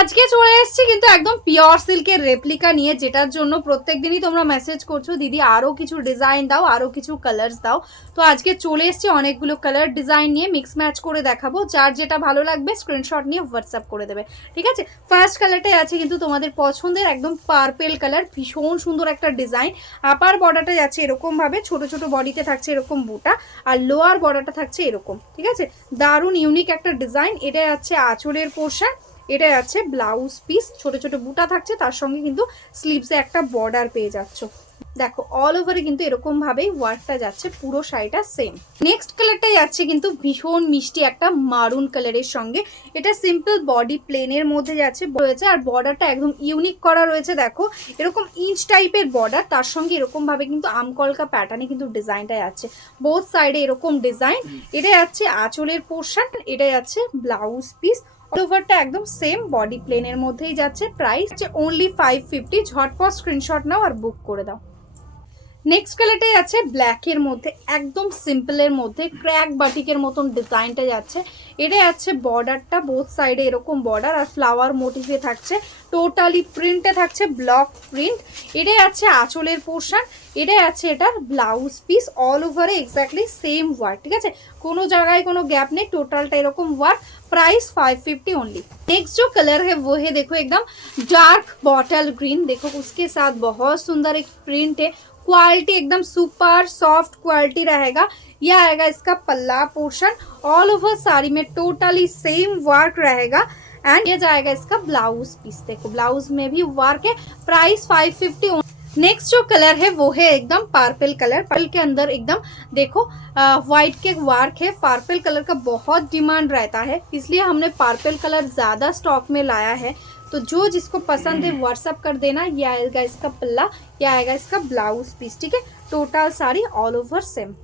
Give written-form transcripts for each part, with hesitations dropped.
আজকে চলে এসেছি কিন্তু একদম পিওর সিল্কের রেপ্লিকা নিয়ে, যেটার জন্য প্রত্যেকদিনই তোমরা মেসেজ করছো দিদি আরও কিছু ডিজাইন দাও, আরও কিছু কালার্স দাও। তো আজকে চলে এসেছি অনেকগুলো কালার ডিজাইন নিয়ে, মিক্স ম্যাচ করে দেখাবো। যার যেটা ভালো লাগবে স্ক্রিনশট নিয়ে হোয়াটসঅ্যাপ করে দেবে, ঠিক আছে। ফার্স্ট কালারটাই আছে কিন্তু তোমাদের পছন্দের একদম পার্পেল কালার, ভীষণ সুন্দর একটা ডিজাইন। আপার বর্ডারটা যাচ্ছে এরকমভাবে, ছোট ছোট বডিতে থাকছে এরকম বুটা, আর লোয়ার বর্ডারটা থাকছে এরকম, ঠিক আছে। দারুণ ইউনিক একটা ডিজাইন। এটা যাচ্ছে আঁচলের পোর্শন, এটা আছে ব্লাউজ পিস, ছোট ছোট বুটা থাকছে, তার সঙ্গে কিন্তু স্লিভসে একটা বর্ডার পেয়ে যাচ্ছ। দেখো অল ওভারে কিন্তু এরকম ভাবেই ওয়ার্কটা যাচ্ছে, পুরো শাড়িটা সেম। নেক্সট কালারটা যাচ্ছে কিন্তু ভীষণ মিষ্টি একটা মারুন কালারের সঙ্গে। এটা সিম্পল বডি প্লেনের মধ্যে যাচ্ছে রয়েছে, আর বর্ডারটা একদম ইউনিক করা রয়েছে। দেখো এরকম ইঞ্চ টাইপের বর্ডার, তার সঙ্গে এরকম ভাবে কিন্তু আমকলকা প্যাটার্নে কিন্তু ডিজাইনটা যাচ্ছে, বোথ সাইডে এরকম ডিজাইন। এটা যাচ্ছে আঁচলের পোর্শন, এটা যাচ্ছে ব্লাউজ পিস। অল ওভারটা একদম সেম বডি প্লেনের মধ্যেই যাচ্ছে। প্রাইস হচ্ছে অনলি 550। ঝটপট স্ক্রিনশট নাও আর বুক করে দাও। নেক্সট কালারটাই আছে ব্ল্যাকের মধ্যে, একদম সিম্পলের মধ্যে ক্র্যাক বাটিকের মতন ডিজাইনটা যাচ্ছে। এটা যাচ্ছে বর্ডারটা, বোথ সাইডে এরকম বর্ডার আর ফ্লাওয়ার মোটিভে থাকছে, টোটালি প্রিন্টে থাকছে ব্লক প্রিন্ট। এটা যাচ্ছে আঁচলের পোর্শন, এটা আছে এটার ব্লাউজ পিস। অল ওভারে এক্স্যাক্টলি সেম ওয়ার্ক, ঠিক আছে, কোনো জায়গায় কোনো গ্যাপ নেই, টোটালটা এরকম ওয়ার্ক। Price 550 only. नेक्स्ट जो कलर है वो है देखो एकदम डार्क बॉटल ग्रीन। देखो उसके साथ बहुत सुंदर एक प्रिंट है, क्वालिटी एकदम सुपर सॉफ्ट क्वालिटी रहेगा। यह आएगा इसका पल्ला पोर्शन, ऑल ओवर साड़ी में टोटली सेम वर्क रहेगा। एंड ये जाएगा इसका ब्लाउज पीस, देखो ब्लाउज में भी वर्क है। प्राइस 550। नेक्स्ट जो कलर है वो है एकदम पर्पल कलर, पर्पल के अंदर एकदम देखो व्हाइट के वर्क है। पर्पल कलर का बहुत डिमांड रहता है, इसलिए हमने पर्पल कलर ज़्यादा स्टॉक में लाया है। तो जो जिसको पसंद है व्हाट्सअप कर देना। ये आएगा इसका पल्ला, ये आएगा इसका ब्लाउज पीस, ठीक है। Total sari all over same.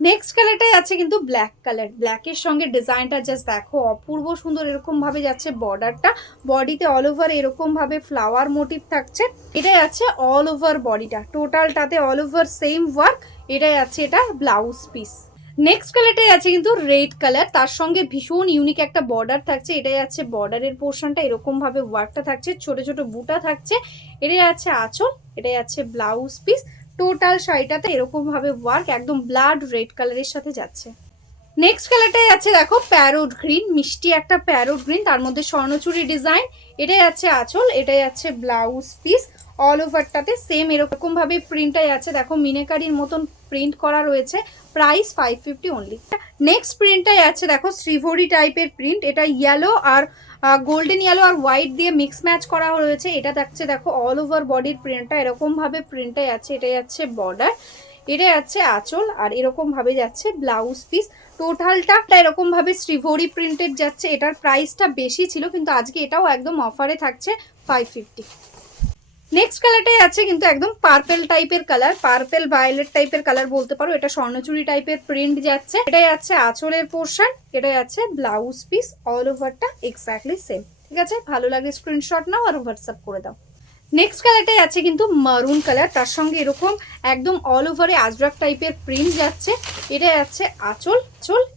Next কালারটাই আছে কিন্তু ব্ল্যাক কালার, ব্ল্যাকের সঙ্গে ডিজাইনটা জাস্ট দেখো অপূর্ব সুন্দর। এরকম ভাবে যাচ্ছে বর্ডারটা, বডিতে অল ওভার এরকম ভাবে ফ্লাওয়ার মোটিভ থাকছে। এটাই আছে অল ওভার বডিটা, টোটালটাতে অল ওভার সেম ওয়ার্ক। এটাই আছে এটা ব্লাউজ পিস। নেক্সট কালারটাই আছে কিন্তু রেড কালার, তার সঙ্গে ভীষণ ইউনিক একটা বর্ডার থাকছে। এটাই আছে বর্ডারের পোর্শনটা, এরকম ভাবে ওয়ার্কটা থাকছে, ছোট ছোট বুটা থাকছে। এটাই আছে আঁচল, এটাই আছে ব্লাউজ পিস। টোটাল শাড়িটাতে এরকম ভাবে ওয়ার্ক, একদম ব্লাড রেড কালারের সাথে যাচ্ছে। নেক্সট কালারটাই আছে দেখো প্যারোট গ্রিন, মিষ্টি একটা প্যারোট গ্রিন, তার মধ্যে স্বর্ণচুরি ডিজাইন। এটাই আছে আঁচল, এটাই আছে ব্লাউজ পিস। অল ওভারটাতে সেম এরকম ভাবে প্রিন্টটাই আছে, দেখো মিনেকারির মতন প্রিন্ট করা রয়েছে। Price 550 only. নেক্সট প্রিন্টটাই আছে দেখো শ্রীভরি টাইপের প্রিন্ট, এটা ইয়েলো আর গোল্ডেন ইয়েলো আর হোয়াইট দিয়ে মিক্স ম্যাচ করা রয়েছে। এটা থাকছে দেখো অল ওভার বডির প্রিন্টটা, এরকম ভাবে প্রিন্টটাই আছে। এটাই আছে বর্ডার, এটাই আছে আঁচল, আর এরকম ভাবে যাচ্ছে ব্লাউজ পিস। টোটালটা এরকম ভাবে শ্রীভরি প্রিন্টেড যাচ্ছে। এটার প্রাইসটা বেশি ছিল, কিন্তু আজকে এটাও একদম অফারে থাকছে 550। নেক্সট কালারটাই আছে কিন্তু একদম পার্পেল টাইপের কালার, পার্পেল ভায়োলেট টাইপের কালার বলতে পারো। এটা স্বর্ণচুরি টাইপের প্রিন্ট যাচ্ছে। এটাই আছে আঁচলের পোর্শন, এটাই আছে ব্লাউজ পিস। অল ওভারটা এক্স্যাক্টলি সেম, ঠিক আছে। ভালো লাগে স্ক্রিনশট নাও আর হোয়াটসঅ্যাপ করে দাও। নেক্সট কালারটাই আছে কিন্তু মারুন কালার, তার সঙ্গে এরকম একদম অল ওভারে আজরাক টাইপের প্রিন্ট যাচ্ছে। এটাই আছে আঁচল,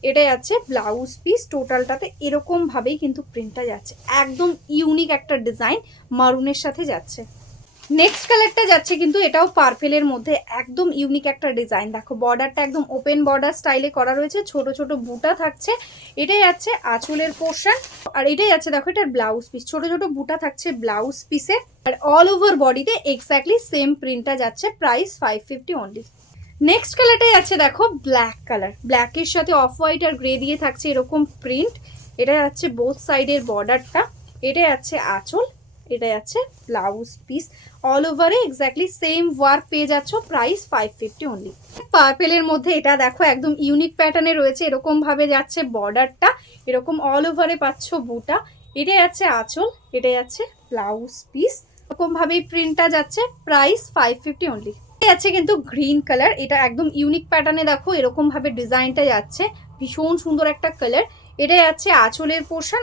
এটাই আছে ব্লাউজ পিস। টোটালটাতে এরকম ভাবেই কিন্তু প্রিন্টটা যাচ্ছে, একদম ইউনিক একটা ডিজাইন মারুনের সাথে যাচ্ছে। নেক্সট কালারটা যাচ্ছে কিন্তু এটাও পার্পেলের মধ্যে, একদম ইউনিক একটা ডিজাইন। দেখো বর্ডারটা একদম ওপেন বর্ডার স্টাইলে করা রয়েছে, ছোট ছোট বুটা থাকছে। এটাই আছে আঁচলের পোর্শন, আর এটাই আছে দেখো এটার ব্লাউজ পিস। ছোট ছোট বুটা থাকছে ব্লাউজ পিসে, আর অল ওভার বডিতে এক্স্যাক্টলি সেম প্রিন্টটা যাচ্ছে। Price 550 only. নেক্সট কালারটাই আছে দেখো ব্ল্যাক কালার, ব্ল্যাকের সাথে অফ হোয়াইট আর গ্রে দিয়ে থাকছে এরকম প্রিন্ট। এটা যাচ্ছে বোথ সাইডের বর্ডারটা, এটাই আছে আঁচল, এটাই আছে ব্লাউজ পিস। অল ওভারে এক্স্যাক্টলি সেম ওয়ার্ক পেয়ে যাচ্ছ। Price 550 only. পার্পেলের মধ্যে এটা দেখো একদম ইউনিক প্যাটার্নে রয়েছে, এরকম ভাবে যাচ্ছে বর্ডারটা, এরকম অল ওভারে পাচ্ছ বুটা। এটাই আছে আঁচল, এটাই আছে ব্লাউজ পিস। এরকম ভাবেই প্রিন্টটা যাচ্ছে। Price 550 only. আছে কিন্তু গ্রিন কালার, এটা একদম ইউনিক প্যাটার্নে দেখো এরকম ভাবে ডিজাইনটা যাচ্ছে, ভীষণ সুন্দর একটা কালার। এটাই আছে আঁচলের পোর্শন,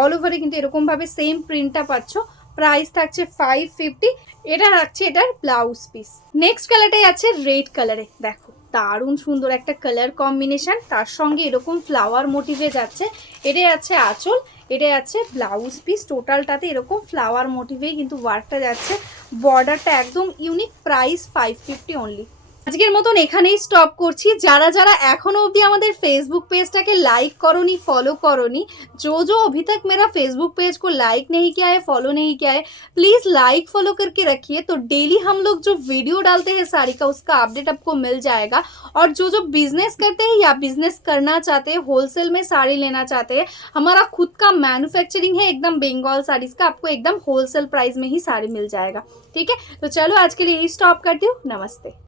অল ওভারে কিন্তু এরকম ভাবে সেম প্রিন্টটা পাচ্ছ। প্রাইস থাকছে 550। এটা থাকছে এটার ব্লাউজ পিস। নেক্সট কালারটাই আছে রেড কালারে, দেখো দারুণ সুন্দর একটা কালার কম্বিনেশন, তার সঙ্গে এরকম ফ্লাওয়ার মোটিভে যাচ্ছে। এটাই আছে আঁচল, এটা যাচ্ছে ব্লাউজ পিস, টোটালটাতে এরকম ফ্লাওয়ার মোটিভেই কিন্তু ওয়ার্কটা যাচ্ছে, বর্ডারটা একদম ইউনিক, প্রাইস 550 অনলি। আজকের মতন এখানেই স্টপ করছি। যারা যারা এখনো অবধি আমাদের फेसबुक पेजটাকে लाइक করোনি, फॉलो করোনি, जो अभी तक मेरा फेसबुक पेज को लाइक नहीं किया है, फॉलो नहीं किया है, प्लीज़ लाइक फॉलो करके रखिए। तो डेली हम लोग जो वीडियो डालते हैं साड़ी का, उसका अपडेट आपको मिल जाएगा। और जो बिजनेस करते हैं या बिजनेस करना चाहते हैं, होलसेल में साड़ी लेना चाहते हैं, हमारा खुद का मैन्युफैक्चरिंग है एकदम बंगाल साड़ीज का, आपको एकदम होलसेल प्राइस में ही साड़ी मिल जाएगा। ठीक है, तो चलो आज के लिए यही स्टॉप करती हूँ। नमस्ते।